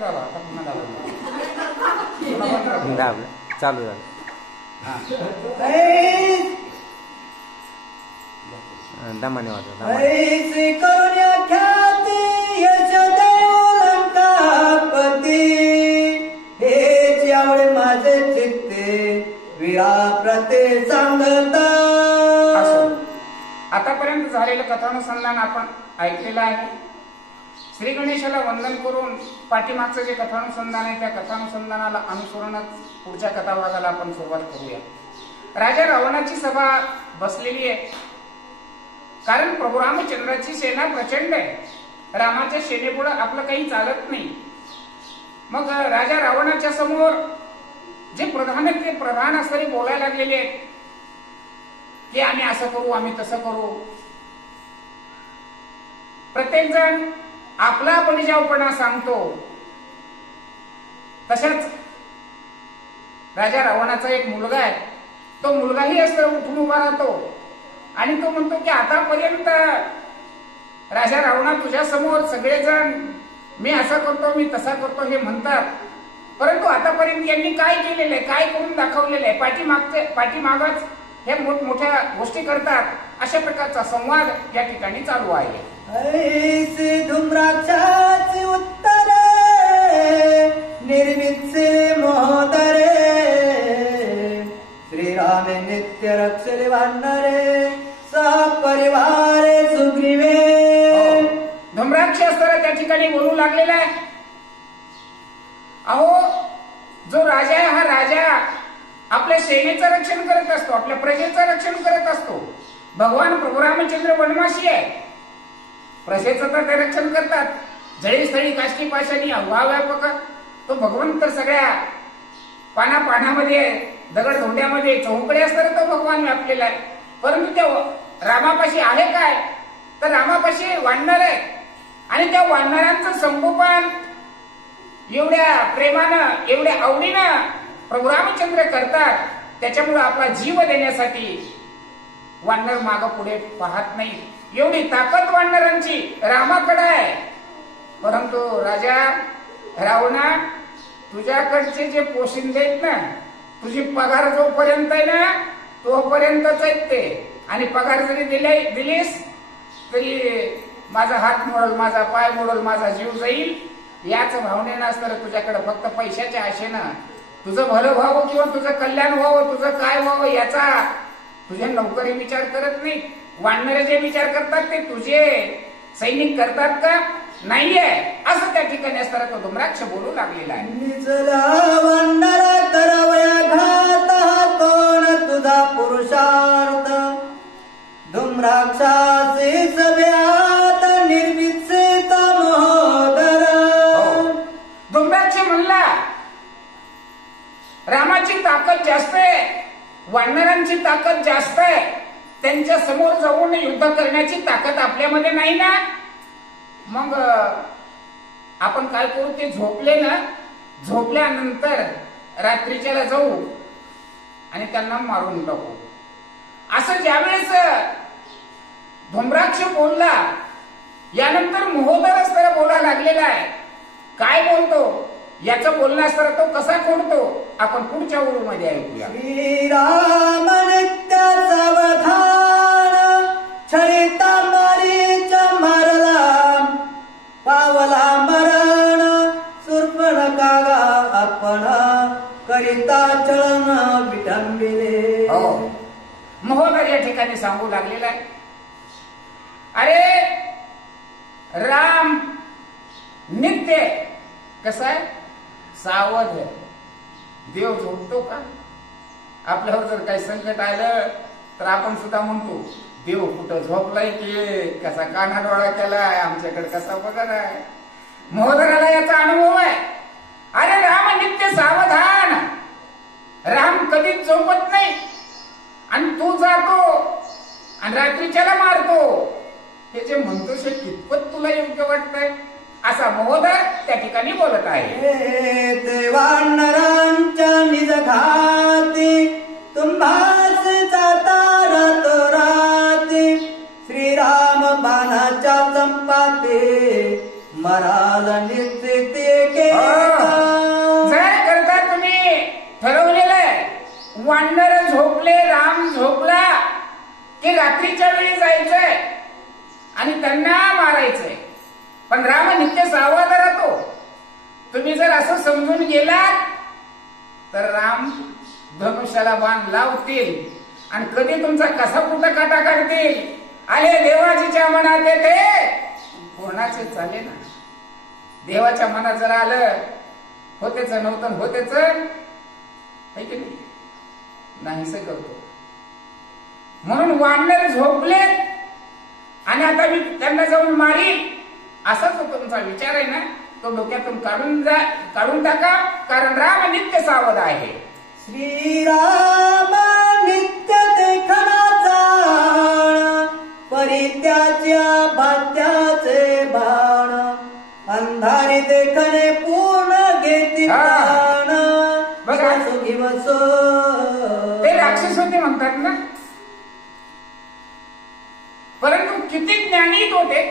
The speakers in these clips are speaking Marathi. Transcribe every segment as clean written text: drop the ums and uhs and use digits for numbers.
झाला आता पुन्हा दाबलं चालू झालं दमाने वाजव करुण्या ख्याती यश देवलंकापती हेच यावळे माझे चित्ते वीरा प्रते सांगता. आतापर्यंत झालेलं कथानुसंधान आपण ऐकलेलं आहे. श्री गणेशाला वंदन करून पाठीमागचं जे कथानुसंधान आहे त्या कथानुसंधानाला अनुसरूनच पुढच्या कथाभागाला आपण सुरुवात करूया. राजा रावणाची सभा बसलेली आहे, कारण प्रभू रामचंद्राची सेना प्रचंड आहे. रामाच्या सेनेपुढे आपलं काही चालत नाही. मग राजा रावणाच्या समोर जे प्रधान आहेत ते प्रधान असणारे बोलायला लागलेले आहेत की आम्ही असं करू, आम्ही तसं करू. प्रत्येक जण आपला बळीजावपणा सांगतो. तशाच राजा रावणाचा एक मुलगा आहे, तो मुलगाही असं उठून उभा राहतो आणि तो म्हणतो की आतापर्यंत राजा रावणा तुझ्या समोर सगळेजण मी असा करतो, मी तसा करतो हे म्हणतात, परंतु आतापर्यंत यांनी काय केलेलं आहे, काय करून दाखवलेलं आहे, पाठीमागच हे मोठमोठ्या गोष्टी करतात. अशा प्रकारचा संवाद या ठिकाणी चालू आहे. धूम्राक्षाची उत्तरे निर्मितसे महोदरे श्रीरामे नित्य रक्षले वानरे सपरिवारे सुग्रीवे. धूम्राक्ष असताना त्या ठिकाणी बोलू लागलेला आहे. अहो, जो राजा आहे हा राजा आपल्या सेनेचं रक्षण करत असतो, आपल्या प्रजेचं रक्षण करत असतो. भगवान प्रभू रामचंद्र वनवासी आहे, प्रजेचं तर ते रक्षण करतात. जळी स्थळी काष्टी पाशानी अव्यापक तो भगवंत तर सगळ्या पानापानामध्ये दगडधोंड्यामध्ये चौकडे असताना तो भगवान व्यापलेला आहे. परंतु त्या रामापाशी आहे काय, तर रामापाशी वानर आहे आणि त्या वानरांचं संगोपन एवढ्या प्रेमानं एवढ्या आवडीनं प्रभू रामचंद्र करतात. त्याच्यामुळे आपला जीव देण्यासाठी वानर माग पुढे पाहत नाही. एवढी ताकद वानरांची रामाकडे आहे. परंतु राजा रावणा, तुझ्याकडचे जे पोशिंदे आहेत ना, तुझी पगार जोपर्यंत आहे ना तोपर्यंतच आहेत ते, आणि पगार जरी दिलीस तरी माझा हात मोडल, माझा पाय मोडल, माझा जीव जाईल याच भावनेनं असणार. तुझ्याकडे फक्त पैशाच्या आशेनं तुझं भलं व्हावं किंवा तुझं कल्याण व्हावं, तुझं काय व्हावं याचा तुझे नौकरी विचार करत नाही. वानरे जे विचार करतात ते तुझे सैनिक करतात का? नाहीये. असं त्या ठिकाणी असताना तो धूम्राक्ष बोलू लागलेला आहे. कोण तुझा पुरुषार्थ धूम्राक्षाचे सभ्यात निर्मित महोदर. धूम्राक्ष म्हणला रामाची ताकद जास्त आहे, वानरांची ताकद जास्त आहे, त्यांच्या समोर जाऊन युद्ध करण्याची ताकद आपल्यामध्ये नाही ना. मग आपण काय करू, ते झोपले ना, झोपल्यानंतर रात्रीच्याला जाऊ आणि त्यांना मारून टाकू. असं ज्यावेळेस धूम्राक्ष बोलला, यानंतर महोदर असताना बोलायला लागलेला आहे. काय बोलतो याचं बोलणं असताना तो कसा खोडतो आपण पुढच्या ओळीमध्ये ऐकूया. श्रीराम नित्य सावधान छळिता मारीचा मारला पावला मरण सुर्पणखा आपण करिता छळन विटंबिले. महोदर या ठिकाणी सांगू लागलेला आहे. अरे राम नित्य कसा आहे, सावध आहे. देव झोपतो का? आपल्यावर जर काही संकट आलं तर आपण सुद्धा म्हणतो देव कुठं झोपलाय की कसा काना डोळा केलाय, आमच्याकडे कसा बघत आहे. महोदराला याचा अनुभव आहे. अरे राम नित्य सावधान, राम कधीच झोपत नाही आणि तू जातो आणि रात्रीच्याला मारतो. हे जे म्हणतोस हे कितपत तुला योग्य वाटतंय? असा महोदर त्या ठिकाणी बोलत आहे. ते वानरांच्या निज घाती तुम्हास जाता रातोराती श्रीराम बाणाच्या संपाते मराल निश्चित के. वानर झोपले, राम झोपला की रात्रीच्या वेळी जायचंय आणि त्यांना मारायचंय. पण राम नित्य सावध राहतो. तुम्ही जर असं समजून गेलात तर राम धनुष्याला बाण लावतील आणि कधी तुमचा कसा कुठं काटा काढतील. आले देवाजीच्या मनात येते कोणाचे चाले ना. देवाच्या मनात जर आलं होतेच नव्हतं होतेच नाहीच करतो. म्हणून वानर झोपलेत आणि आता मी त्यांना जाऊन मारीन असाच तुमचा विचार आहे ना, तो डोक्यातून काढून टाका. कारण राम नित्य सावध आहे. श्रीराम नित्य देखणाचा परित्याच्या भात्याचे बाण अंधारी देखणे पूर्ण घेती प्राण. बघा सुखी बसो ते राक्षस होते म्हणतात ना, परंतु किती ज्ञानी होते.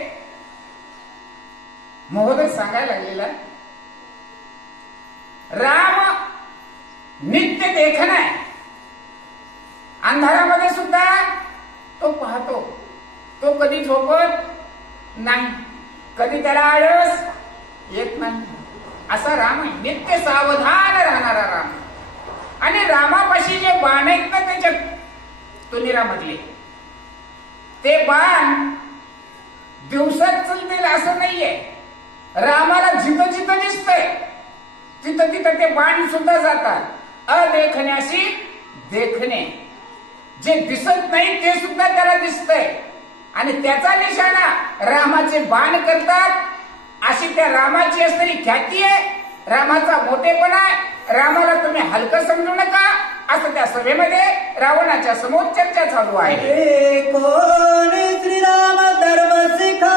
महोदय सांगायला लागलेला राम नित्य देखण आहे. अंधारामध्ये सुद्धा तो पाहतो. तो कधी झोपत नाही, कधी त्याला आळस येत नाही. असा राम आहे, नित्य सावधान राहणारा राम. आणि रामापाशी जे बाण आहेत ना त्याच्यात तुनिरामधले ते बाण दिवसात चलतील असं नाहीये. रामाला जिथं जिथं दिसतंय तिथं तिथं ते बाण सुद्धा जातात. अदेखण्याशी देखणे, जे दिसत नाही ते सुद्धा त्याला दिसतंय आणि त्याचा निशाणा रामाचे बाण करतात. अशी त्या रामाची असणारी ख्याती आहे, रामाचा मोठेपणा आहे. रामाला तुम्ही हलकं समजू नका असं त्या सभेमध्ये रावणाच्या समोर चर्चा चालू आहे. कोण श्रीराम धर्म शिखा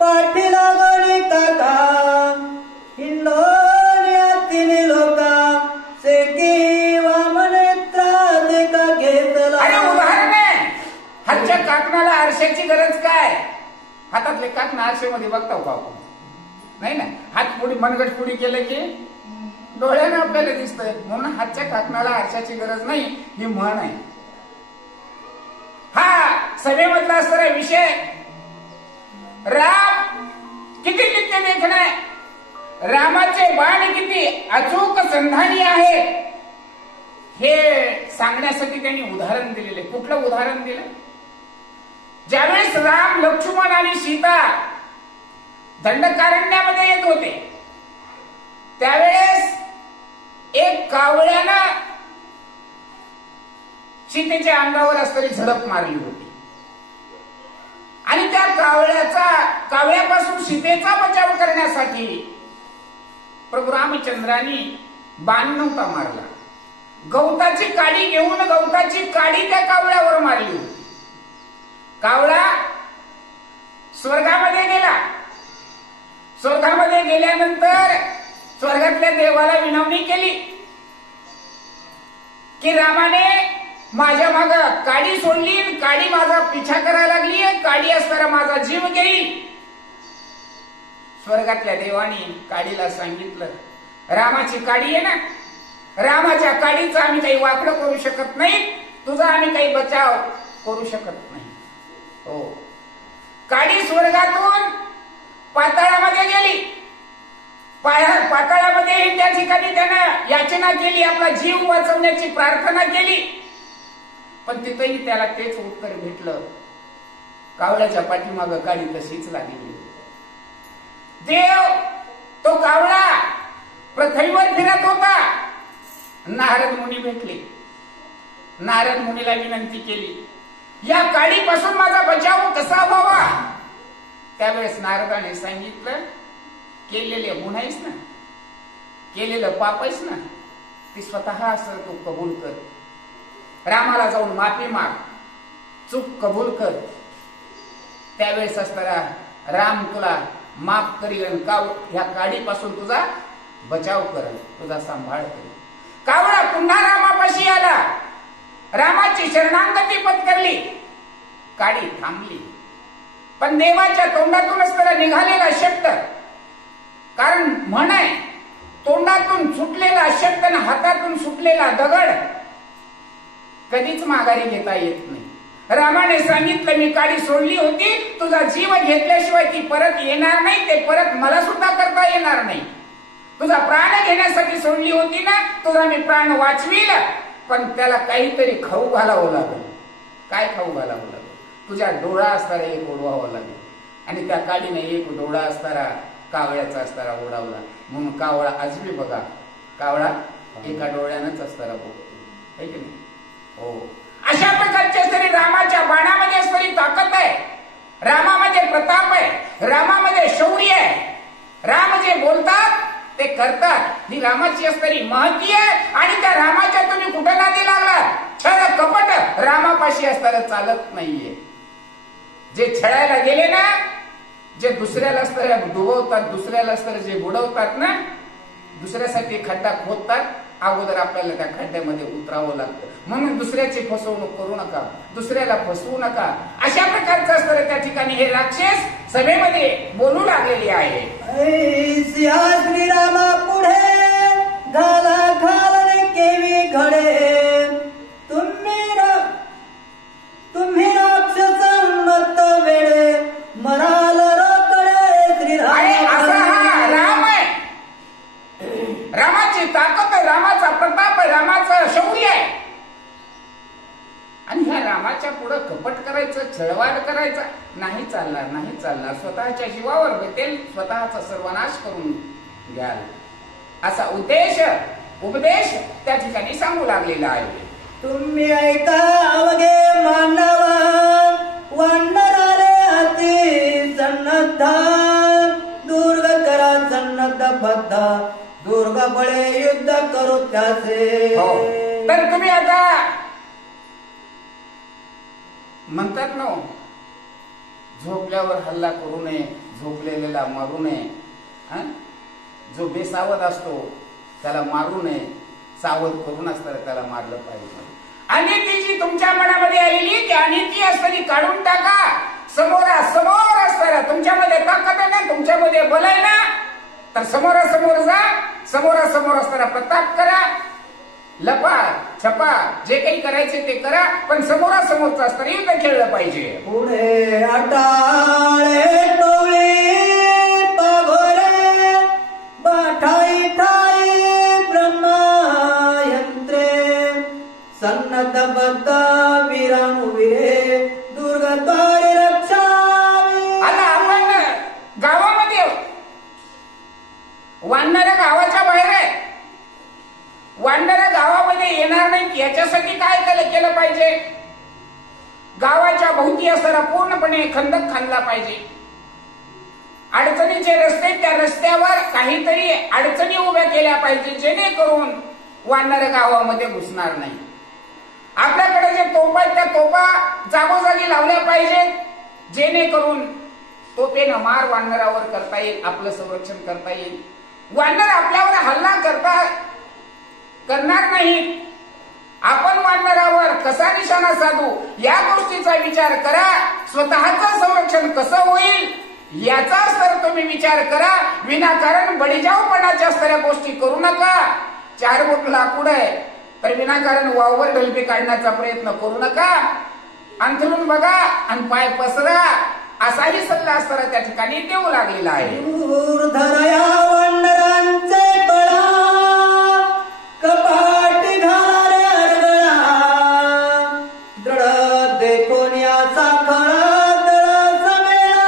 पाठीला गणिता का हिंडोन्यातील लोका से किंवा मनेत्रा देखा घेतला. अरे उदाहरण आहे, हातच्या काकणाला आरशाची गरज काय. हातातले काकणं आरशामध्ये बघता का नाही ना. हात पुढे मनगट पुढे केलं की डोळ्याने आपल्याला दिसतंय. म्हणून हातच्या काकणाला आरशाची गरज नाही ही म्हण आहे. हा सभेमधला असणारा विषय. राम किती नित्य देखण आहे, रामाचे बाण किती अचूक संधानी आहे हे सांगण्यासाठी त्यांनी उदाहरण दिलेले. कुठलं उदाहरण दिलं. ज्यावेळेस राम, लक्ष्मण आणि सीता दंडकारण्यामध्ये येत होते त्यावेळेस एक कावळ्यानं सीतेच्या अंगावर असलेली झडप मारली होती आणि त्या कावळ्यापासून सीतेचा बचाव करण्यासाठी प्रभू रामचंद्रांनी बाण नव्हता मारला. गवताची काडी घेऊन गवताची काडी त्या कावळ्यावर मारली होती. कावळा स्वर्गामध्ये गेला. स्वर्गामध्ये गेल्यानंतर स्वर्गातल्या देवाला विनवणी केली की रामाने माझ्या माग काडी सोडली, काडी माझा पिछा करायला लागली, काडी असताना माझा जीव घेईल. स्वर्गातल्या देवानी काडीला सांगितलं, रामाची काडी आहे ना, रामाच्या काडीचा आम्ही काही वाकडं करू शकत नाही, तुझा आम्ही काही बचाव करू शकत नाही. हो, काडी स्वर्गातून पाताळामध्ये गेली. पाताळामध्ये त्या ठिकाणी त्यानं याचना केली, आपला जीव वाचवण्याची प्रार्थना केली. पण तिथेही त्याला तेच उत्तर भेटलं. कावळ्याच्या पाठीमागं काडी तशीच लागली. देव तो कावळा पृथ्वीवर फिरत होता. नारद मुनी भेटले. नारद मुनीला विनंती केली, या काडीपासून माझा बचाव कसा व्हावा. त्यावेळेस नारदाने सांगितलं, केलेले गुन्ह आहेस ना, केलेलं पाप आहेस ना, ती स्वतः असं तू कबूल कर. रामाला जाऊन माफी माग, चूक कबूल कर. त्यावेळेस असताना राम तुला माफ करील, ह्या काडीपासून तुझा बचाव करेल, तुझा सांभाळ करेल. कावळा पुन्हा रामापाशी आला, रामाची शरणागती पत्करली, काडी थांबली. पण देवाच्या तोंडातूनच त्याला निघालेला शब्द, कारण म्हण आहे, तोंडातून सुटलेला शब्द आणि हातातून सुटलेला दगड कधीच माघारी घेता येत नाही. रामाने सांगितलं मी काडी सोडली होती, तुझा जीव घेतल्याशिवाय ती परत येणार नाही, ते परत मला सुद्धा करता येणार नाही. तुझा प्राण घेण्यासाठी सोडली होती ना, तुझा मी प्राण वाचवील, पण त्याला काहीतरी खाऊ घालावं लागेल. काय खाऊ घालावं लागेल? तुझ्या डोळा असताना एक ओढवावं लागेल. आणि त्या काडीने एक डोळा असताना कावळ्याचा असताना ओढावला, म्हणून कावळा आजवी बघा, कावळा एका डोळ्यानंच असताना बघतो, है की नाही? हो, अशा प्रकारच्या तरी रामाच्या बाणामध्ये असणारी ताकद आहे, रामामध्ये प्रताप आहे, रामामध्ये शौर्य आहे. राम जे बोलतात ते करतात, ही रामाची असणारी महती आहे. आणि त्या रामाच्या तुम्ही कुठं नादी लागलात? छळ कपट रामापाशी असताना चालत नाहीये. जे छळायला गेले ना, जे दुसऱ्याला असताना डुबवतात, दुसऱ्याला असताना जे बुडवतात ना, दुसऱ्यासाठी खड्डा खोदतात, अगोदर आपल्याला त्या खड्ड्यामध्ये उतरावं लागतं. म्हणून दुसऱ्याची फसवणूक करू नका, दुसऱ्याला फसवू नका. अशा प्रकारचं असतं त्या ठिकाणी हे राक्षस सभेमध्ये बोलू लागलेले आहे. श्रीरामा पुढे घाला घालणे केवी घडे, तुम्ही राक्षस उन्मत्त वेळे मराल रोकडे. श्रीराम हा राम आहे, रामाची ताकद आहे, रामाचा प्रताप आहे, रामाचं शौर्य आहे. आणि ह्या रामाच्या पुढे कपट करायचं, छळवाड करायचा नाही चालणार, नाही चालणार. स्वतःच्या जीवावर बेतेल, स्वतःचा सर्वनाश करून घ्याल, असा उपदेश त्या ठिकाणी सांगू लागलेला आहे. तुम्ही ऐका अवघे मानव, वानराले अति सन्नद्धा, दुर्ग करा सन्नद्ध बद्ध, दुर्ग बळे युद्ध करू त्याचे. तर तुम्ही आता म्हणतात ना, झोपल्यावर हल्ला करू नये, झोपलेला मारू नये, जो बेसावध असतो त्याला मारू नये, सावध करून असताना त्याला मारलं पाहिजे. आणि ती जी तुमच्या मनामध्ये आलेली ती अनिती असताना काढून टाका. समोरासमोर असताना तुमच्यामध्ये ताकद आहे ना, तुमच्यामध्ये बल आहे ना, तर समोरासमोर जा, समोरासमोर असताना प्रताप करा, लपा छपा जे काही करायचे ते करा, पण समोरासमोरचं असताना युद्ध खेळलं पाहिजे. पुढे अटाळे टोळी पाघोरे, बाठाई ठाई ब्रह्मा यंत्रे, सन्नद्ध बद्ध वीरानुवीरे, दुर्गद्वारे रक्षावे. आता आपण गावामध्ये वानरा गावाच्या बाहेर आहे, वानरा गावामध्ये येणार नाहीत याच्यासाठी काय केलं पाहिजे? गावाच्या भोवती असताना पूर्णपणे खंदक खांदला पाहिजे. अडचणीचे रस्ते, त्या रस्त्यावर काहीतरी अडचणी उभ्या केल्या पाहिजे, जेणेकरून वानर गावामध्ये घुसणार नाही. आपल्याकडे जे तोफा आहेत त्या तोफा जागोजागी लावल्या पाहिजेत, जेणेकरून तोफेनं मार वानरावर करता येईल, आपलं संरक्षण करता येईल. वानर आपल्यावर हल्ला करणार नाही. आपण वानरावर कसा निशाणा साधू या गोष्टीचा विचार करा. स्वतःचं संरक्षण कसं होईल याचा तर तुम्ही विचार करा. विनाकारण बळीजाऊपणाच्या असणाऱ्या गोष्टी करू नका. 4 बोट लाकूड आहे तर विनाकारण वावर ढलपी काढण्याचा प्रयत्न करू नका. अंथरून बघा आणि पाय पसरा, असाही सल्ला असताना त्या ठिकाणी देऊ लागलेला आहे. कपाट घाले अरगळा, दृढ देखून याचा खळा दळ समेळा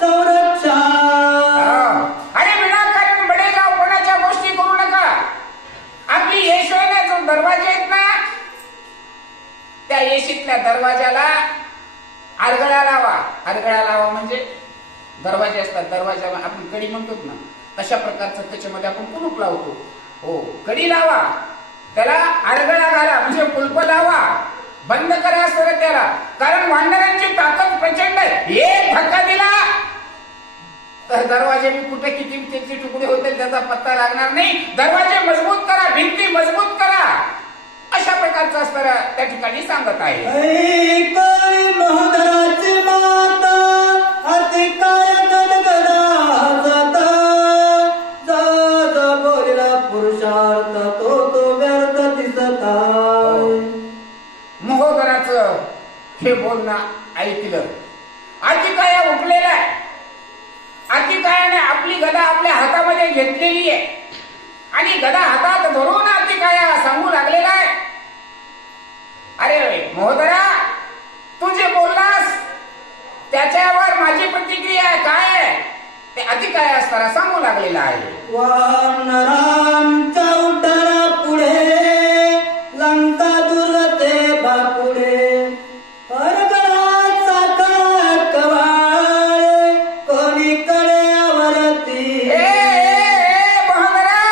संरक्षण. अरे विनाकारण बडेगावपणाच्या गोष्टी करू नका. आपली येशोने जो दरवाजे आहेत ना, त्या येशीतल्या दरवाजाला अरगळा लावा. अरगळा लावा म्हणजे दरवाजे असतात, दरवाजा आपण कडी म्हणतो ना, तशा प्रकारचं त्याच्यामध्ये आपण कुलूप लावतो. हो, कडी लावा, त्याला अडगळा घाला म्हणजे कुलप लावा, बंद करा असतं त्याला. कारण वानरांची ताकद प्रचंड आहे. एक धक्का दिला तर दरवाजे मी कुठे किती त्याचे तुकडे होतील त्याचा पत्ता लागणार नाही. दरवाजे मजबूत करा, भिंती मजबूत करा, अशा प्रकारचं असतं त्या ठिकाणी सांगत आहे. महादराची माता अति काय गदगदा जाता, पुरुषार्थ तो व्यर्थ दिसता. हे बोलणं ऐकलं. अतिकाया उठलेला आहे. अतिकायाने आपली गदा आपल्या हातामध्ये घेतलेली आहे आणि गदा हातात धरून अतिकाया सांगू लागलेला आहे, अरे महोदया, तू जे बोललास त्याच्यावर माझी प्रतिक्रिया काय आहे ते अतिकाया असताना सांगू लागलेला आहे. वानरांच्या उठाना पुढे लंका दुर्गते बापुढे परगळाचा कवाळे कोणीकडे आवरती. महोदया,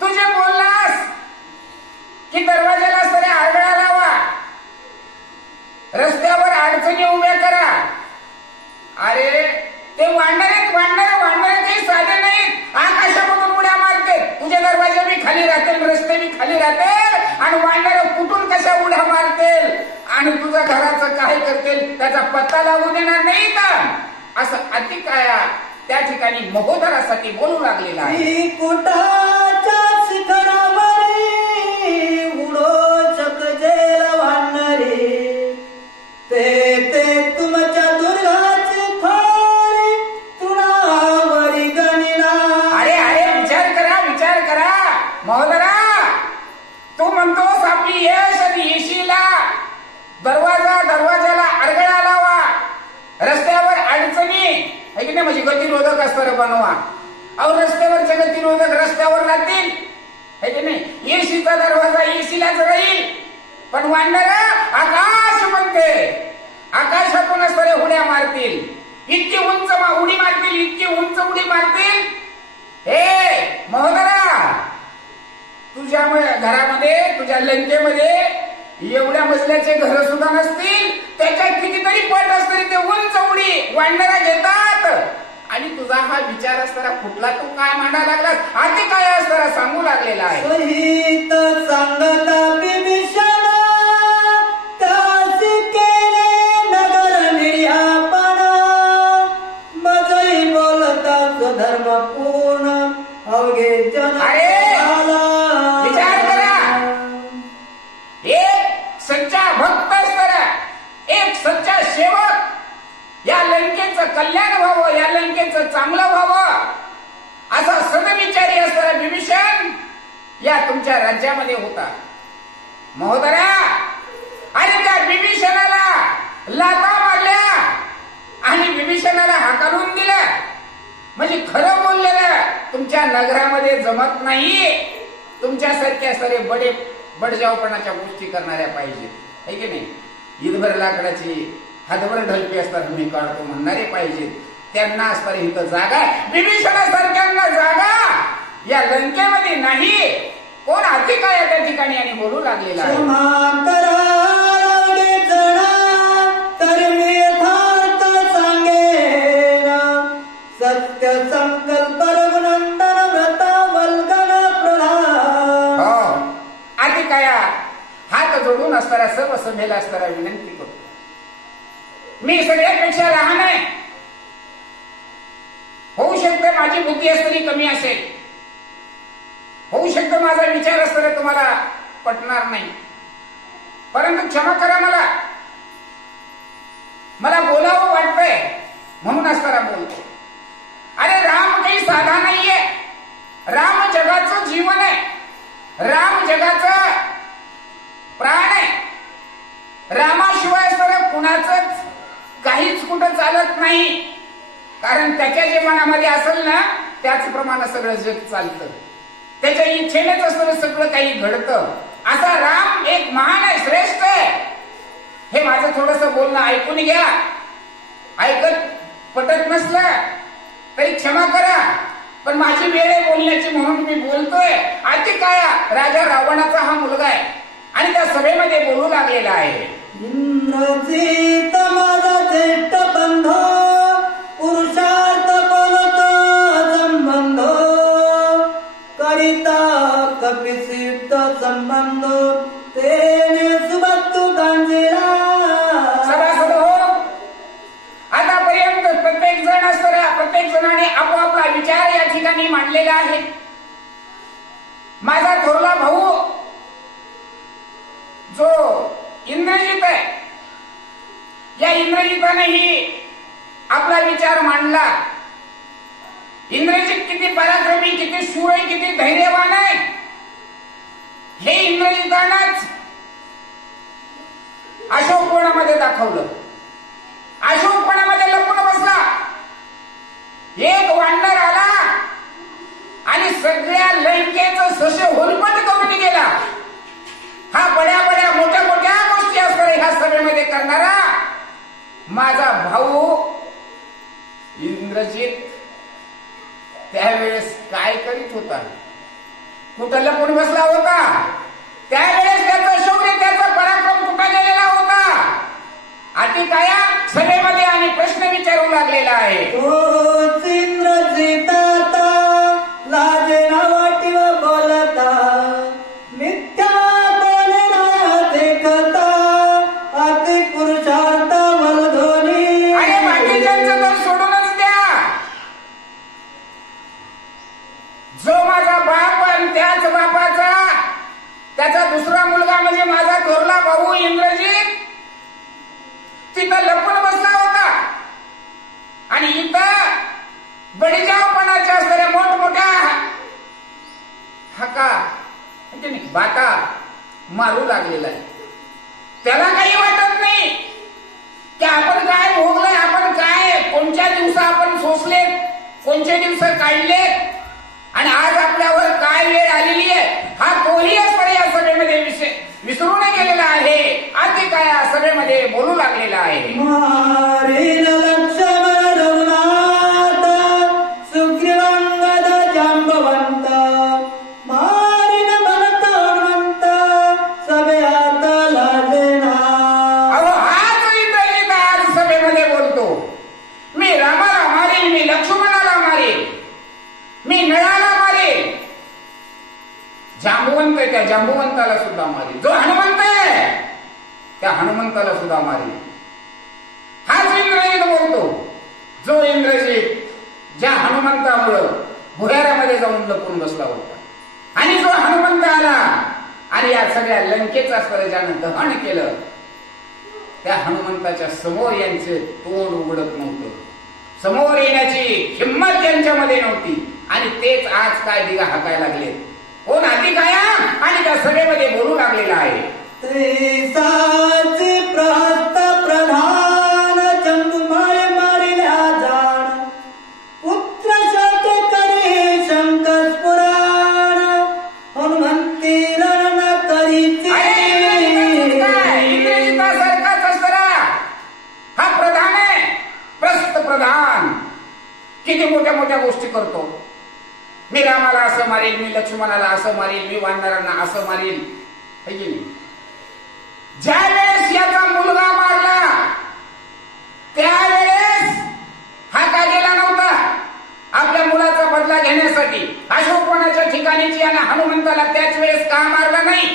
तू जे बोललास की दरवाजाला सरे आरगळा लावा, रस्त्यावर अडचणी उभ्या करा, अरे ते वाढणारे काही साधे नाहीत. आकाशामधून उड्या मारते, तुझे दरवाजे बी खाली राहतील, रस्ते बी खाली राहतील आणि वाढणारे कुठून कशा उड्या मारतील आणि तुझ्या घराचं काय करतील त्याचा पत्ता लागू देणार नाही का, असं अतिकाया त्या ठिकाणी महोदरासाठी बोलू लागलेला आहे. कुटाच्या शिखरावरी उडो शकजेल वाढणारी ते तुमच्या दुर्गाची थाळी तुणावरी गणिना. अरे विचार करा महोदरा, तू म्हणतोस आपली यश आणि येशीला दरवाजाला अडगळा लावा, रस्त्यावर अडचणी आहे की नाही, म्हणजे गतिरोधक असतं बनवा. अहो, रस्त्यावरचे गतिरोधक रस्त्यावर राहतील आहे की नाही, येशीचा दरवाजा येशीलाच राहील. पण वाढणार आकाश म्हणते, आकाशातूनच बरे उड्या मारतील, इतकी उंच उडी मारतील, इतकी उंच उडी मारतील. हे महोदरा, तुझ्या घरामध्ये, तुझ्या लंकेमध्ये एवढ्या मजल्याचे घर सुद्धा नसतील, त्याच्यात कितीतरी पट असतील, ते उंच उडी वाढणारा घेतात. आणि तुझा हा विचार असताना कुठला तू काय मांडा लागलास, आधी काय असताना सांगू लागलेला आहे. सहित सांगता बिभीषण त्यासी केले नगर निर्यापण मजई बोलता धर्म पूर्ण अवघे जन. विचार करा, एक सच्चा भक्त असताना, एक सच्चा सेवक या लंकेचं कल्याण व्हावं, या लंकेचं चांगलं व्हावं असा सदविचारी असताना बिभीषण या तुमच्या राज्यामध्ये होता. महोदया, अरे त्या बिभीषणाला लाथा मारल्या आणि बिभीषणाला हाकलून दिलं, म्हणजे खरं बोललेलं तुमच्या नगरामध्ये जमत नाही. तुमच्यासारख्या सारे बडजावपणाच्या गोष्टी करणाऱ्या पाहिजेत, आहे की नाही. ईदभर लाकडाची हातभर ढलपी असतात मी काढतो म्हणणारे पाहिजेत. त्यांना असणारी इथं जागा, बिभीषणासारख्यांना जागा या लंकेमध्ये नाही. कोण अतिकाय त्या ठिकाणी आणि बोलू लागलेला आहे. सत्य संकल्प रघुनंदन व्रत वल्गन प्रधान. अतिकाया हात जोडून असताना सर्व सभेला असताना विनंती करतो, मी सगळ्यापेक्षा लहान आहे, होऊ शकतं माझी बुद्धी असताना कमी असेल, होऊ शकतं माझा विचार असताना तुम्हाला पटणार नाही, परंतु क्षमा करा, मला बोलावं वाटतंय म्हणून असताना बोलतो. अरे राम काही साधा नाहीये, राम जगाचं जीवन आहे, राम जगाचं प्राण आहे. रामाशिवाय सर कुणाचंच काहीच कुठं चालत नाही, कारण त्याच्या जे मनामध्ये असेल ना त्याचप्रमाणे सगळं जग चालतं, त्याच्या इच्छेनेच असं सगळं काही घडतं. असा राम एक महान आहे, श्रेष्ठ आहे. हे माझं थोडस बोलणं ऐकून घ्या. ऐकत पटत नसलं तरी क्षमा करा, पण माझी वेळ आहे बोलण्याची म्हणून मी बोलतोय. अतिकाया राजा रावणाचा हा मुलगा आहे आणि त्या सभेमध्ये बोलू लागलेला आहे. इंद्रजित माझा ज्येष्ठ बंध पुरुषार्थ बोलतो संबंध करिता कपिसिद्ध संबंध तेने सुबत्तू गांजेला. आतापर्यंत प्रत्येक जण असणाऱ्या प्रत्येक जणाने आपोआपला विचार या ठिकाणी मांडलेला आहे. माझा थोरला भाऊ जो इंद्रजित आहे इंद्रजितानेही आपला विचार मांडला. इंद्रजित किती पराक्रमी, किती शूर आहे, किती धैर्यवान आहे हे इंद्रजितानंच अशोकवनामध्ये दाखवलं. अशोकवनामध्ये लपून बसला. एक वानर आला आणि सगळ्या लंकेचं ससे होलपट करून गेला. हा बड्या बड्या मोठ्या मोठ्या गोष्टी असतात ह्या सभेमध्ये करणारा माझा भाऊ इंद्रजित त्यावेळेस काय करीत होता, कुठं लपून बसला होता? त्यावेळेस त्याचं शौर्य, त्याचा पराक्रम कुठं गेलेला होता? आधी काया सभेमध्ये आणि प्रश्न विचारू लागलेला आहे. तोच इंद्रजिताता लाजेना वाटीव बोलता, मिथ्या बोलना देखता, अति पुरुषार्थ वलधोनी. अरे बाकीच्यांचं तर सोडूनच द्या. जो माझा बाप आणि त्याच बापाचा त्याचा दुसरा मुलगा म्हणजे माझा थोरला भाऊ इंद्रजित तिथं लपून बसला होता आणि इथं बडीजावपणाच्या असणाऱ्या मोठमोठ्या हका बाका मारू लागलेला आहे. त्याला काही वाटत नाही की आपण काय भोगलंय, आपण काय कोणत्या दिवस आपण सोसले, कोणते दिवस काढलेत आणि आज आपल्यावर काय वेळ आलेली आहे हा तोही असणारे या सभेमध्ये विसरून गेलेला आहे. आधी काय या सभेमध्ये बोलू लागलेला आहे. मारीन लक्ष्मण रघुनाथ सुग्रीवांगद जांबवंत, मारीन भरत हनुमंत सभेत लाजेना. अहो हाच इंद्रजित आज सभेमध्ये बोलतो. मी रामाला मारेल, मी लक्ष्मणाला मारेल, मी नळाला मारेल. जांबुवंत आहे त्या जांबुवंताला सुद्धा मारेल. जो हनुमंत आहे त्या हनुमंताला सुद्धा मारेल. हाच इंद्रजित बोलतो. जो इंद्रजित ज्या हनुमंतामुळं भुयारामध्ये जाऊन लपून बसला होता आणि जो हनुमंत आला आणि या सगळ्या लंकेचा असं ज्यानं दहन केलं त्या हनुमंताच्या समोर यांचे तोंड उघडत नव्हतं. समोर येण्याची हिंमत त्यांच्यामध्ये नव्हती आणि तेच आज काय दिगा हाकायला लागले. कोण आधी काया आणि त्या सभेमध्ये बोलू लागलेला आहे. त्रिसाचे प्रहस्त प्रधान चंदुमाळे मारिल्या जाण, पुत्र शत करे शंकर पुराण, हनुमंती रण करीचे. इंद्रजितासारखाच असणारा हा प्रधान आहे, प्रस्त प्रधान. किती मोठ्या मोठ्या गोष्टी करतो. मी रामाला असं मारेल, मी लक्ष्मणाला असं मारेल, मी वानरांना असं मारेल. है की नाही? ज्या वेळेस याचा मुलगा मारला त्यावेळेस हा का गेला नव्हता आपल्या मुलाचा बदला घेण्यासाठी अशोकवनाच्या ठिकाणीची आणि हनुमंताला त्याच वेळेस का मारला नाही?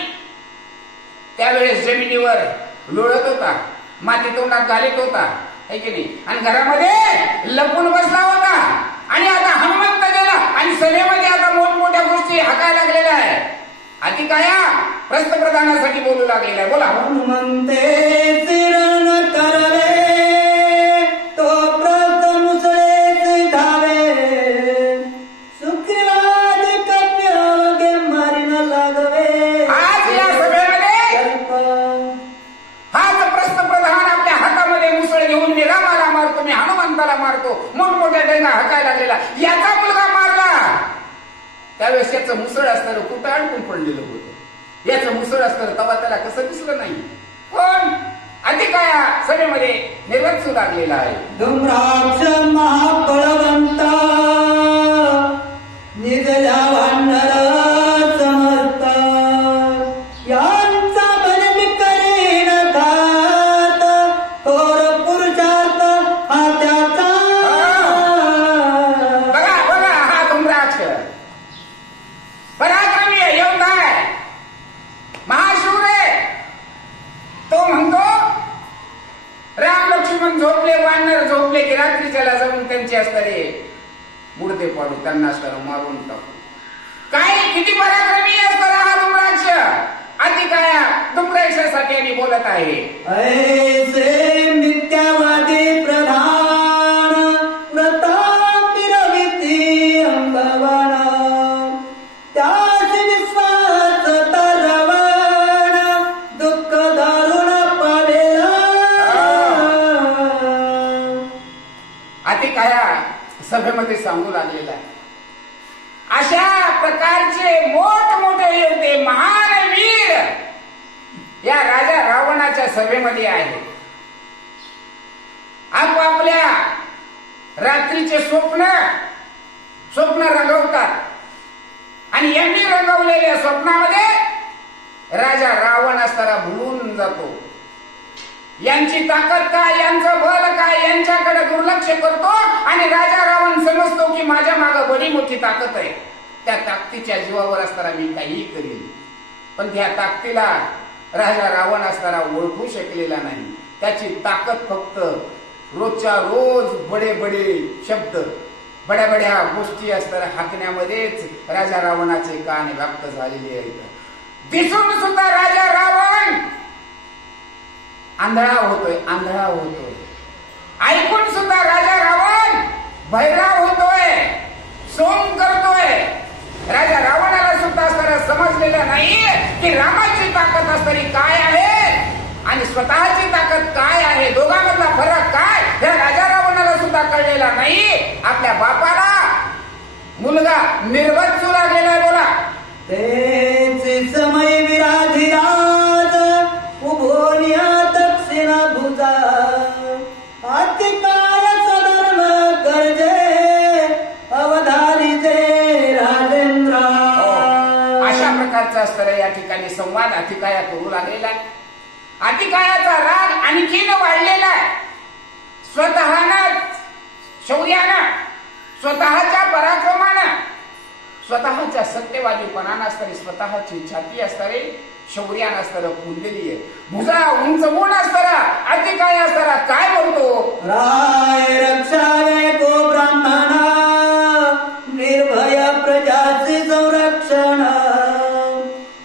त्यावेळेस जमिनीवर लोळत होता, माती तोंडात घालीत होता. है की नाही? आणि घरामध्ये लपून बसला होता आणि आता हनुमंत गेला आणि सभेमध्ये आता मोठमोठ्या गोष्टी हाकायला लागलेल्या आहे. आधी काया प्रस्थप्रधानासाठी बोलू लागलेला आहे. बोला. हनुमंते रण करवे तो प्रत मुसळे धावे, सुग्रीवादी कप्यागे मारिन लागवे. आज या सभेमध्ये हाच प्रस्थप्रधान आपल्या हातामध्ये मुसळ घेऊन मी रामाला मारतो, मी हनुमंताला मारतो, मोठमोठ्या डेंगा हाकायला लागलेला. याचा मुलगा मारला त्यावेळेस याचं मुसळ असताना कुठं अडकून पडलेलं होतं. याचं मुसळ असताना तेव्हा त्याला कसं दिसलं नाही. पण आधी काय सभेमध्ये निर्वत्सू लागलेला आहे. धुम्राक्ष महाबळवंता निजल्या भांडर समर्थ, यांचा बन करीन घात, थोर पुरुषार्थ हा त्याचा. बघा बघा हा धुम्राक्ष पराक्रमी आहे, योद्धा आहे, महाशूर आहे. तो म्हणतो राम लक्ष्मण झोपले, वानर झोपले की रात्रीच्याला जाऊन त्यांचे असणारे मुडदे पाडू, त्यांना असताना मारून टाकू. काय किती पराक्रमी असणारा हा धुम्राक्ष. आधी काय धुम्राक्षासाठी बोलत आहे. ऐसे मिथ्यावादी सभेमध्ये सांगू लागलेला आहे. अशा प्रकारचे मोठमोठे योद्धे, महान वीर या राजा रावणाच्या सभेमध्ये आहे. आपापल्या रात्रीचे स्वप्न रंगवतात आणि यांनी रंगवलेल्या स्वप्नामध्ये राजा रावण असताना भुलून जातो. यांची ताकद काय, यांचं बल काय, यांच्याकडे दुर्लक्ष करतो आणि राजा रावण समजतो की माझ्या मागे बडी मोठी ताकद आहे. त्या ताकदीच्या जीवावर असताना मी काहीही करीन. पण त्या ताकदीला राजा रावण असताना ओळखू शकलेला नाही. त्याची ताकद फक्त रोजच्या रोज बडे बडे शब्द, बड्या बड्या गोष्टी असताना हाकण्यामध्येच राजा रावणाचे कान व्याप्त झालेले आहेत. दिसून सुद्धा राजा रावण आंधळा होतोय. ऐकून सुद्धा राजा रावण भैराव होतोय, सोंग करतोय. राजा रावणाला सुद्धा असताना समजलेलं नाही की रामाची ताकद असताना काय आहे आणि स्वतःची ताकद काय आहे. दोघांमधला फरक काय या राजा रावणाला सुद्धा कळलेला नाही. आपल्या बापाला मुलगा निर्वंचू लागलेला. बोला. तेचे समय विराधिराज उभोनिया दक्षिण भुजा अतिकाय सधर्म गर्जे अवधारीचे राजेंद्र. अशा प्रकारचा असताना या ठिकाणी संवाद अतिकाया करू लागलेला आहे. अतिकायाचा राग आणखीन वाढलेला आहे. स्वतःनं शौर्यानं, स्वतःच्या पराक्रमानं, स्वतःच्या सत्यवादीपणानं असताना, स्वतःची छाती असताना शौर्यानं असताना फुललेली आहे. भुजा उंचवून असताना अतिकाय असताना काय बोलतो. राय रक्षावे गो ब्राह्मणा निर्भय प्रजाचे संरक्षण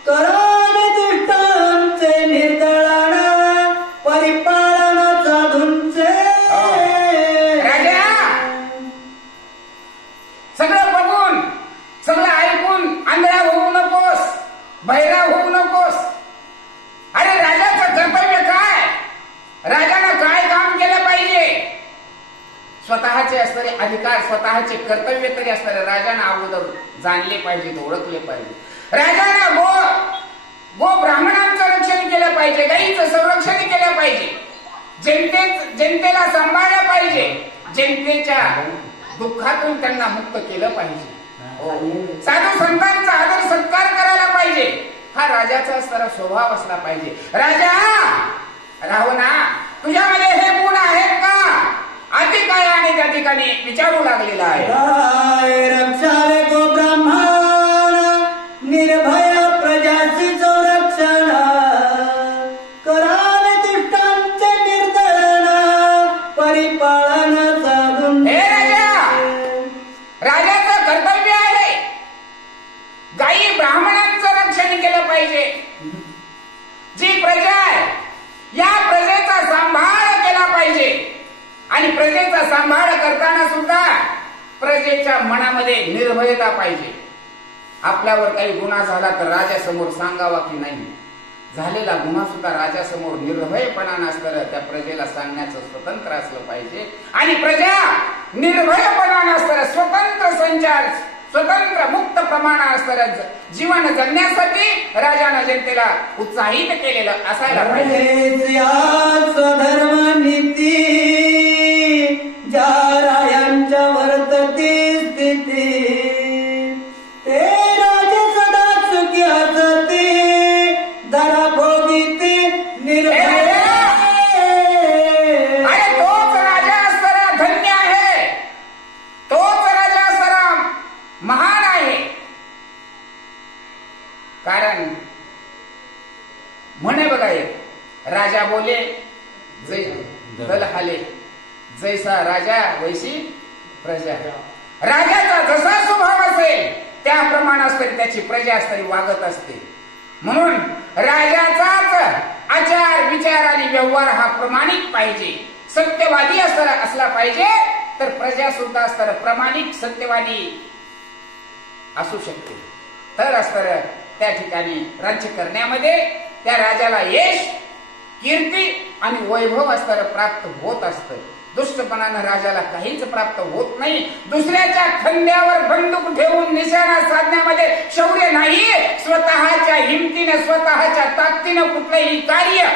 करावे दुष्टांचे निर्दळण परिपालन साधूंचे. राजा सगळं बघून, सगळं ऐकून आंधळा होऊ नकोस, बहिरा होऊ नकोस. अरे राजाचं कर्तव्य काय, राजानं काय काम केलं पाहिजे. स्वतःचे असणारे अधिकार, स्वतःचे कर्तव्य तरी असणारे राजानं अगोदर जाणले पाहिजेत, ओळखले पाहिजे. राजानं गो ब्राह्मणांचं रक्षण केलं पाहिजे, गाईचं संरक्षण केलं पाहिजे, जनतेला सांभाळलं पाहिजे, जनतेच्या दुःखातून त्यांना मुक्त केलं पाहिजे. साधू संतांचा आदर सत्कार करायला पाहिजे. हा राजाचा असणारा स्वभाव असला पाहिजे. राजा रावणा, तुझ्यामध्ये हे गुण आहेत का. अतिकाय आणि त्या ठिकाणी विचारू लागलेला आहे. राय रक्षावे गो ब्राह्मण निर्भय प्रजाचे संरक्षण करावे दुष्टांचे निर्दळण परिपालन साधून. हे राजाचं कर्तव्य आहे गायी ब्राह्मणांचं रक्षण केलं पाहिजे. जी प्रजा आहे या प्रजेचा सांभाळ केला पाहिजे आणि प्रजेचा सांभाळ करताना सुद्धा प्रजेच्या मनामध्ये निर्भयता पाहिजे. आपल्यावर काही गुन्हा झाला तर राजासमोर सांगावा की नाही. झालेला गुन्हा सुद्धा राजासमोर निर्भयपणानं असलं त्या प्रजेला सांगण्याचं स्वतंत्र असलं पाहिजे. आणि प्रजा निर्भयपणानं असलं स्वतंत्र संचार, स्वतंत्र मुक्त प्रमाणात असलं जीवन जगण्यासाठी राजानं जनतेला उत्साहित केलेलं असायला पाहिजे. स्वधर्म नीती ज्या रायांच्या वर्तती स्थिती ते राजे सदा सुखी असती धरा भोगीती निर्भय. अरे तोच राजा असताना धन्य आहे, तोच राजा असताना महान आहे. कारण म्हणे बघा, एक राजा बोले जै दल हाले, जैसा राजा वैसी प्रजा. राजाचा जसा स्वभाव असेल त्याप्रमाणे असते त्याची प्रजा असताना वागत असते. म्हणून राजाचाच आचार विचार आणि व्यवहार हा प्रमाणित पाहिजे, सत्यवादी असला पाहिजे. तर प्रजा सुद्धा असताना प्रामाणिक सत्यवादी असू शकते. तर असताना त्या ठिकाणी राज्य करण्यामध्ये त्या राजाला यश, कीर्ती आणि वैभव असताना प्राप्त होत असतं. दुष्टपणानं राजाला काहीच प्राप्त होत नाही. दुसऱ्याच्या खांद्यावर बंदूक ठेवून निशाणा साधण्यामध्ये शौर्य नाही. स्वतःच्या हिमतीने स्वतःच्या ताकदीनं कुठलंही कार्य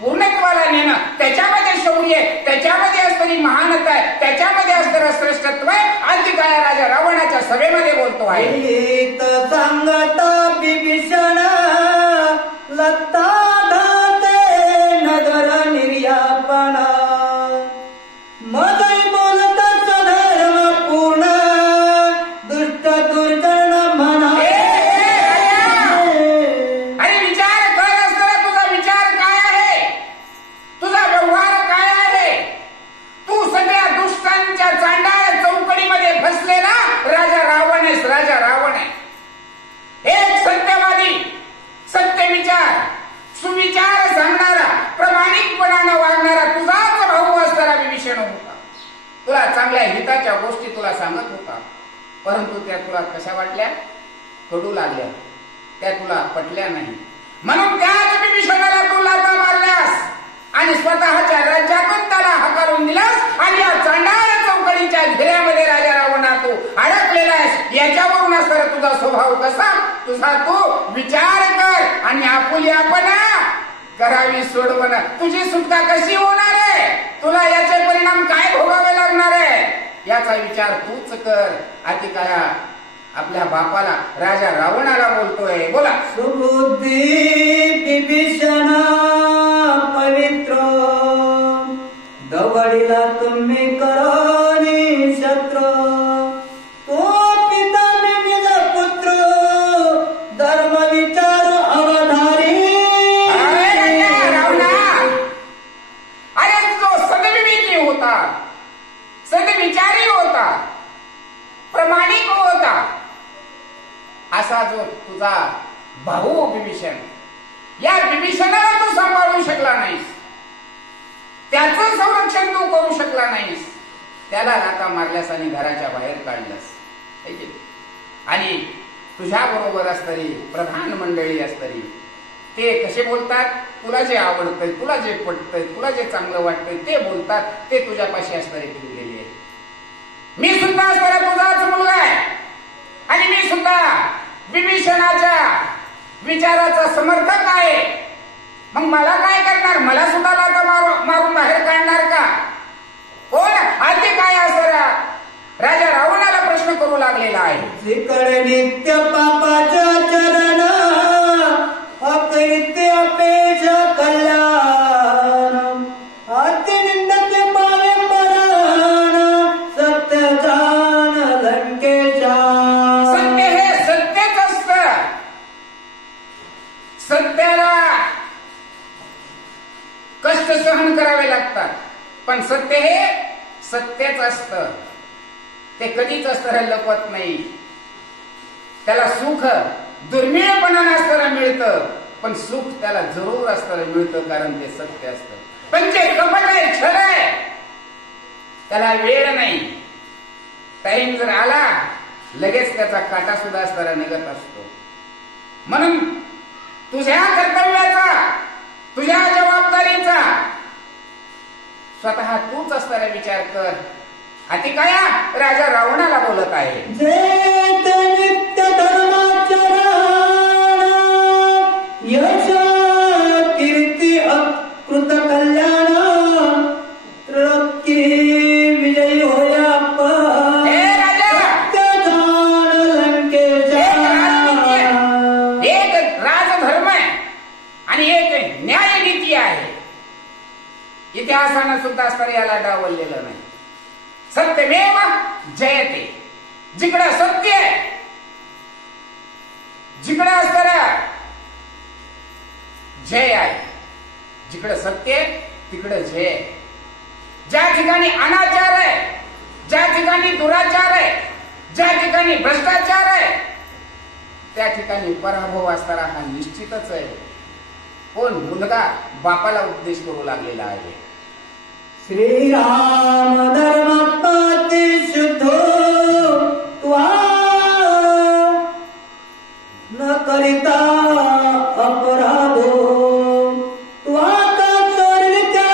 पूर्णत्वाला नेणं, त्याच्यामध्ये शौर्य आहे, त्याच्यामध्ये असणारी महानता आहे, त्याच्यामध्ये असणारं श्रेष्ठत्व आहे. आधी काय राजा रावणाच्या सभेमध्ये बोलतो आहे, सांगता बिभीषण लत्ता धाते नगर निर्यापना मदय बोलता स्वधर्म पूर्ण दुष्ट दुर्जन म्हणा. अरे विचार कर असताना तुझा विचार काय आहे, तुझा व्यवहार काय आहे. तू सगळ्या दुष्टांच्या चांडाळ चौकडीमध्ये फसलेला राजा रावण आहेस. राजा रावण आहे एक सत्यवादी, सत्य विचार, सुविचार सांगणारा, प्रामाणिकपणानं वागणारा तुझाच भाऊ असणारा विभीषण होता. तुला चांगल्या हिताच्या गोष्टी तुला सांगत होता, परंतु त्या तुला कशा वाटल्या, कडू लागल्या, त्या तुला पटल्या नाही. म्हणून त्याच विभीषणाला तू लाथा मारल्यास आणि स्वतःच्या राज्यातून त्याला हकारून दिलास आणि या चांडाळ चौकडीच्या घेऱ्यामध्ये राजा रावणा तू अडकलेला आहेस. याच्यावरून असणारा तुझा स्वभाव कसा, तुझा तू विचार कर आणि आपुली आपण करावी सोडवण. तुझी सुटका कशी होणार आहे, तुला याचे परिणाम काय भोगावे लागणार आहे, याचा विचार तूच कर. आती काय आपल्या बापाला राजा रावणाला बोलतोय. बोला. सुबुद्धी बिभीषण पवित्र दवडीला तुम्ही करोनी शत्रू तो पिता निज पुत्र धर्म विचार अवधारी. रावणा, अरे जो सद्विवेकी होता, सद्विचारी होता, प्रामाणिक होता, असा जो तुझा भाऊ विभीषण, या विभीषणाला तू सांभाळू शकला नाहीस, त्याचं संरक्षण तू करू शकला नाहीस. त्याला लाथा मारल्यास आणि घराच्या बाहेर काढलंस. आणि तुझ्या बरोबर असणारी प्रधान मंडळी असणारी ते कसे बोलतात, तुला जे आवडतंय, तुला जे पटतंय, तुला जे चांगलं वाटतंय ते बोलतात. ते तुझ्यापाशी असणारे फिरलेले आहे. मी सुद्धा असणारा तुझाच मुलगा आहे आणि मी सुद्धा विभीषणाच्या विचाराचा समर्थक आहे. मग मला काय करणार, मला सुद्धा लाथा मारून बाहेर काढणार का कोण. आधी काय असणारा राजा रावणाला प्रश्न करू लागलेला आहे. जिकडे नित्य पापाच्या चरण अकृत्य अपेक्ष कल्याण अतिनिंदते पावे पराण सत्य जान लंकेचा. सत्य हे सत्यच असत. सत्याला कष्ट सहन करावे लागतात, पण सत्य हे सत्यच असत. ते कधीच असतं लपत नाही. त्याला सुख दुर्मिळपणानं असताना मिळतं, पण सुख त्याला जरूर असताना मिळतं, कारण ते सत्य असतं. पण जे कपट आहे, छळ आहे, त्याला वेळ नाही. टाइम जर आला लगेच त्याचा काटा सुद्धा असताना निघत असतो. म्हणून तुझ्या कर्तव्याचा, तुझ्या जबाबदारीचा स्वतः तूच असताना विचार कर. आती काय राजा रावणाला बोलत आहे. जे ते नित्य धर्माचरण यश कीर्ती अकृत कल्याण रक्की विजयी होया हे राजा, एक राजधर्म आहे आणि एक न्यायनीती आहे. इतिहासानं सुद्धा असताना याला डावललेलं नाही. सत्यमेव जयते. जिकडं सत्य आहे, जिकडं असणारा जय आहे, जिकडं सत्य आहे तिकडं जय आहे. ज्या ठिकाणी अनाचार आहे, ज्या ठिकाणी दुराचार आहे, ज्या ठिकाणी भ्रष्टाचार आहे, त्या ठिकाणी पराभव असणारा हा निश्चितच आहे. कोण मुलगा बापाला उपदेश करू लागलेला आहे. श्रीराम धर्मात्माते शुद्धो त्वा न करिता अपराधो त्वा का चोरित्या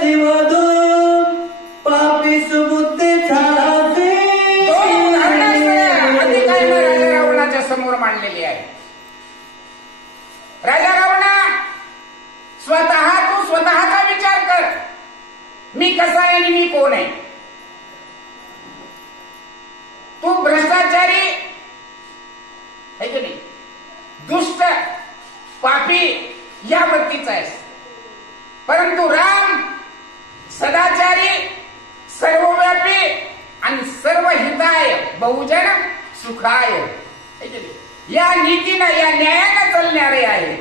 जीवदो समोर मांडलेली आहे. राजा रावणा, तू स्वतःचा विचार कर. मी कसा आहे आणि मी कोण आहे. तू भ्रष्टाचारी है की नाही, दुष्ट पापी या वृत्तीचा आहेस. परंतु राम सदाचारी, सर्वव्यापी आणि सर्व हिताय, बहुजन सुखाय है की नाही, या नीतीनं या न्यायानं चालणारे आहे.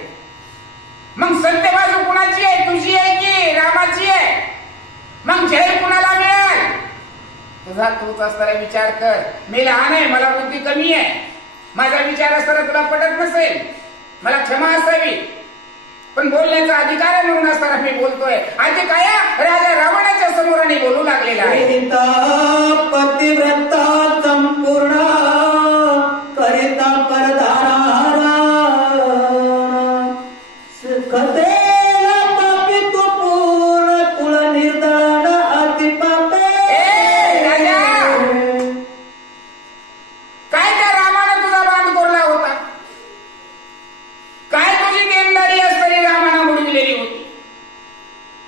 मग सत्य बाजू कुणाची आहे, तुझी आहे की रामाची आहे. मग जय कुणाला मिळेल. तुझा तूच असताना विचार कर. मी लहान आहे, मला बुद्धी कमी आहे, माझा विचार असताना तुला पटत नसेल, मला क्षमा असावी. पण बोलण्याचा अधिकार आहे म्हणून असताना मी बोलतोय. आधी काय राजा रावणाच्या समोर आणि बोलू लागलेला आहे. पतिव्रता संपूर्ण करिता परधारा सुखदेला पापी तू पूर्ण कुळ निर्दळ अति पापे. राजा, काय त्या रामानं तुझा बांध कोरला होता. काय तुझी देणदारी असताना रामानं मुडविलेली होती.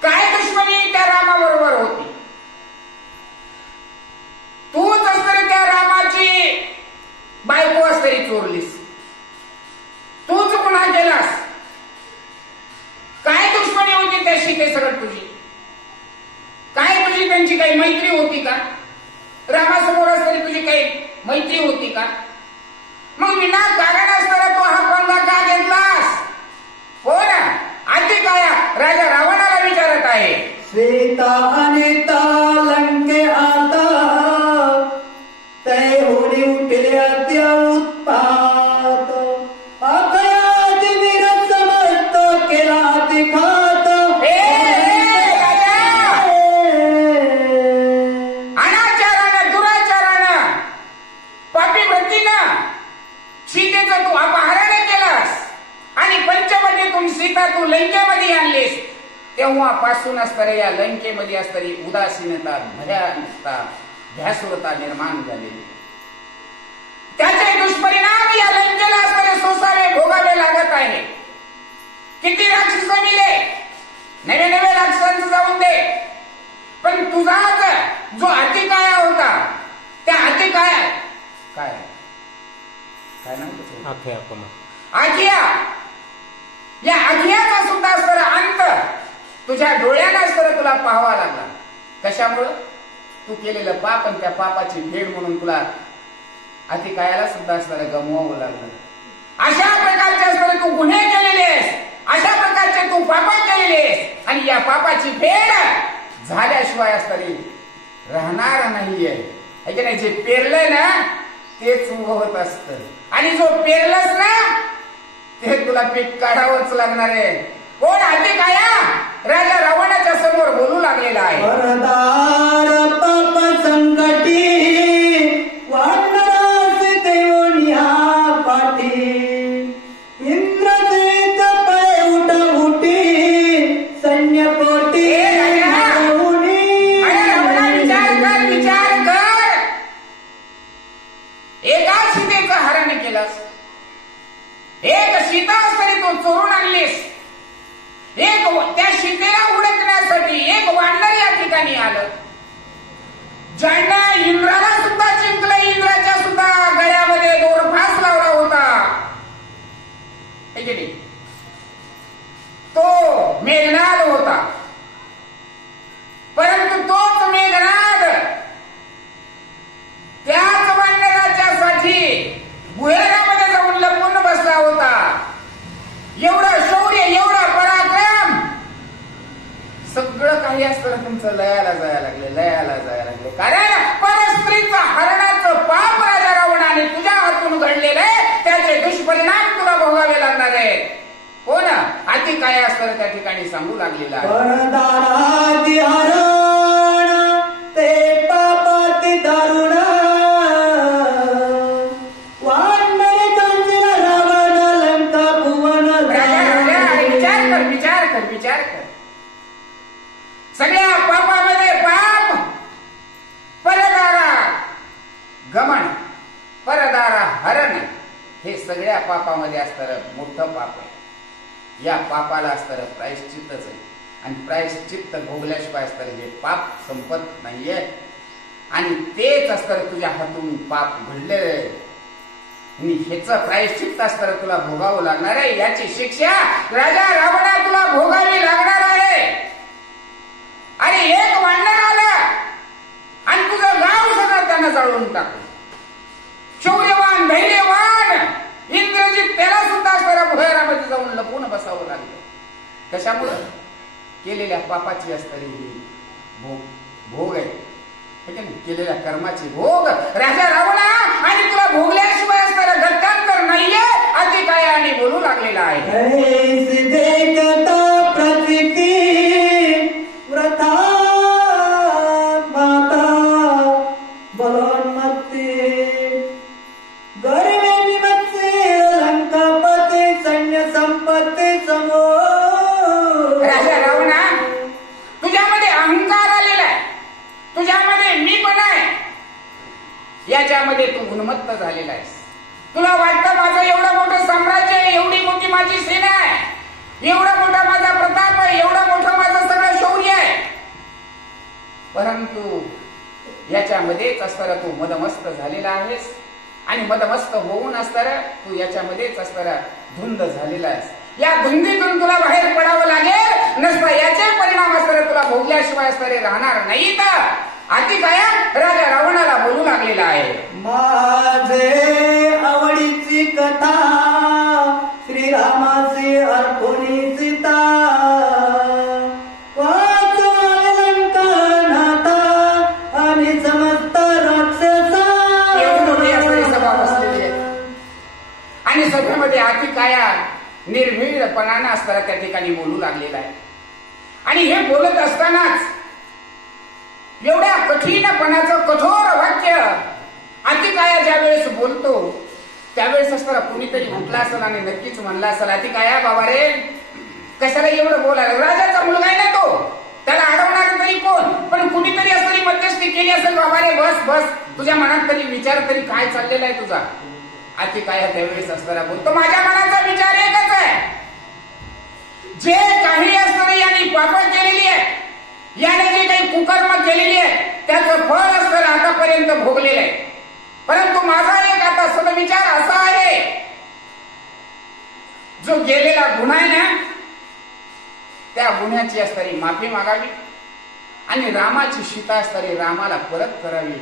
काय दुश्मनी त्या रामाबरोबर होती. तूच असतरी त्या रामाची बायको असतरी चोरलीस. तूच गुन्हा केलास. काय दुश्मनी होती त्या सीतेसकट तुझी. काय तुझी त्यांची काही मैत्री होती का. रामासमोर असतरी तुझी काही मैत्री होती का. मग विना कारण असताना तू हा पंगा का घेतलास. हो ना, आधी काय राजा रावणाला विचारत आहे. सीता अनिता लंके आता तय होणी उठले अत्य उत्पात अकयाति विरत समस्त केला अतिघात. अनाचारानं, दुराचारानं, पापी वृत्तीनं सीतेचं तू अपहरण केलास आणि पंचवटीतून सीता तू लंकेमध्ये आणलीस. तेव्हापासून असणाऱ्या या लंकेमध्ये असणारी उदासीनता, भयानकता, ध्यासुरता निर्माण झालेली. त्याचे दुष्परिणाम या लंकेला असणारे सोसावे, भोगावे लागत आहे. किती राक्षस मिले, नवे नवे राक्षसांचं जाऊन दे. पण तुझाच जो अतिकाया होता, त्या अतिकाया काय काय नाव आखिया, या आखियाचा सुद्धा असणारा अंत तुझ्या डोळ्याला असताना तुला पाहावा लागला. कशामुळं. तू केलेलं पाप आणि त्या पापाची भेट म्हणून तुला अतिकायाला सुद्धा असताना गमवावं लागलं. अशा प्रकारचे असताना तू गुन्हे केलेले आहेस, अशा प्रकारचे तू पाप केलेले आहेस आणि या पापाची फेड झाल्याशिवाय असताना राहणार नाहीये. की नाही, जे पेरलंय ना तेच उगवत असतं आणि जो पेरलंस ना ते तुला पीक काढावंच लागणार आहे. कोण अतिकाया राजा रावणाच्या समोर बोलू लागलेला आहे. परदार पाप संकटी वानरास देवनिया पाठी इंद्रदेत पळे उठ उठी सैन्य पोटी. विचार कर. एका सीतेचं हरण केलंस, एक सीता असताना तू चोरून आणलीस, एक त्या सीतेला उडकण्यासाठी एक वानर या ठिकाणी आलं, ज्यानं इंद्राला सुद्धा जिंकलं. इंद्राच्या सुद्धा गळ्यामध्ये दोरफास लावला होता. तो मेघनाद होता. परंतु तोच मेघनाद त्याच वानराच्या साठी गुहेरामध्ये जाऊन लपून बसला होता. एवढं शौर्य, एवढा पराक्रम, सगळं काही असताना तुमचं लयाला जायला लागले. कारण परस्त्रीचं हरणाचं पाप राजा रावणाने तुझ्या हातून घडलेलं आहे. त्याचे दुष्परिणाम तुला भोगावे लागणार आहेत. हो ना, आधी काय असताना त्या ठिकाणी सांगू लागलेलं आहे. परदारादी हरण ते पापाती दारुण वानरे कंचन रावण लंका भुवन. विचार कर. सगळ्या पापामध्ये पाप, परदारा गमन, परदारा हरण, हे सगळं सगळ्या पापामध्ये असणारं मोठं पाप आहे. या पापाला असणारं प्रायश्चित्तच आहे. आणि प्रायश्चित्त भोगल्याशिवाय असणारं जे पाप संपत नाहीये. आणि तेच असणारं तुझ्या हातून पाप घडलेलं आहे. आणि ह्याचं प्रायश्चित्त असणारं तुला भोगावं लागणार आहे. याची शिक्षा राजा रावणा तुला भोगावी लागणार आहे. आणि एक वानर आलं आणि तुझं गाव सगळं त्यानं जाळून टाकलं. शौर्यवान धैर्यवान इंद्रजित त्याला सुद्धा असणाऱ्या भुयारामध्ये जाऊन लपून बसावं लागलं. कशामुळं? केलेल्या पापाची असणारी ही भोग आहे. केलेल्या कर्माची भोग राजा रावणा. आणि तुला भोगल्याशिवाय असणारा गत्यांतर नाहीये अति काय आणि बोलू लागलेला आहे. व्रता माता बलोन्मत्ते गरिमे निमत्ते लंकापते सैन्य संपत्ती समो. राजा रावणा, तुझ्यामध्ये अहंकार आलेला आहे. तुझ्यामध्ये मी पण आहे. याच्यामध्ये तू उन्मत्त झालेला आहेस. तुला वाटतं माझं एवढं मोठं साम्राज्य आहे, एवढी मोठी माझी सेना आहे, एवढा मोठा माझा प्रताप आहे, एवढा मोठं माझं सगळं शौर्य आहे. परंतु याच्यामध्येच असताना तू मदमस्त झालेला आहेस. आणि मदमस्त होऊन असताना तू याच्यामध्येच असताना धुंद झालेला आहेस. या धुंदीतून तुला बाहेर पडावं लागेल. नसता याचे परिणाम असताना तुला भोगल्याशिवाय असणारे राहणार नाहीत. अति काय राजा रावणाला बोलू लागलेला आहे. माझे आवडीची कथा श्रीरामाचे अर्पुनी सीता लंका आणि समस्त राक्षसा. एवढी मोठी असणारी सभा बसलेली आहे. आणि सभेमध्ये अति काया निर्भीडपणानं असताना त्या ठिकाणी बोलू लागलेला आहे. आणि हे बोलत असतानाच एवढ्या कठीणपणाचं कठोर वाक्य अतिकाया ज्या वेळेस बोलतो त्यावेळेस असताना कुणीतरी उठला असेल आणि नक्कीच म्हणला असेल, अतिकाया बाबा रे कशाला एवढं बोलायला? राजाचा मुलगा आहे ना तो, त्याला अडवणार तरी कोण? पण कुणीतरी असतरी मध्यस्थी केली असेल. बाबा रे बस बस, तुझ्या मनात तरी विचार तरी काय चाललेला आहे तुझा? अतिकाया त्यावेळेस असताना बोलतो, माझ्या मनाचा विचार एकच आहे. जे काही असणारी यांनी पाप केलेली आहे, याने जे काही कुकर्म केलेली आहे त्याचं फळ असताना आतापर्यंत भोगलेलं आहे. परंतु माझा एक आता सदविचार असा आहे, जो गेलेला गुन्हा आहे ना त्या गुन्ह्याची असणारी माफी मागावी आणि रामाची सीता असणारी रामाला परत करावी.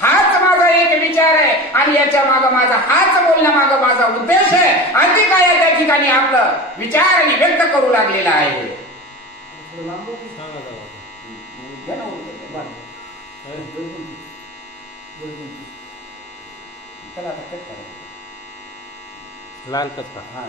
हाच माझा एक विचार आहे. आणि याच्या माग माझा हाच बोलण्यामाग माझा उद्देश आहे. अति काय त्या ठिकाणी आपलं विचार आणि व्यक्त करू लागलेला आहे. लाल कचरा. हा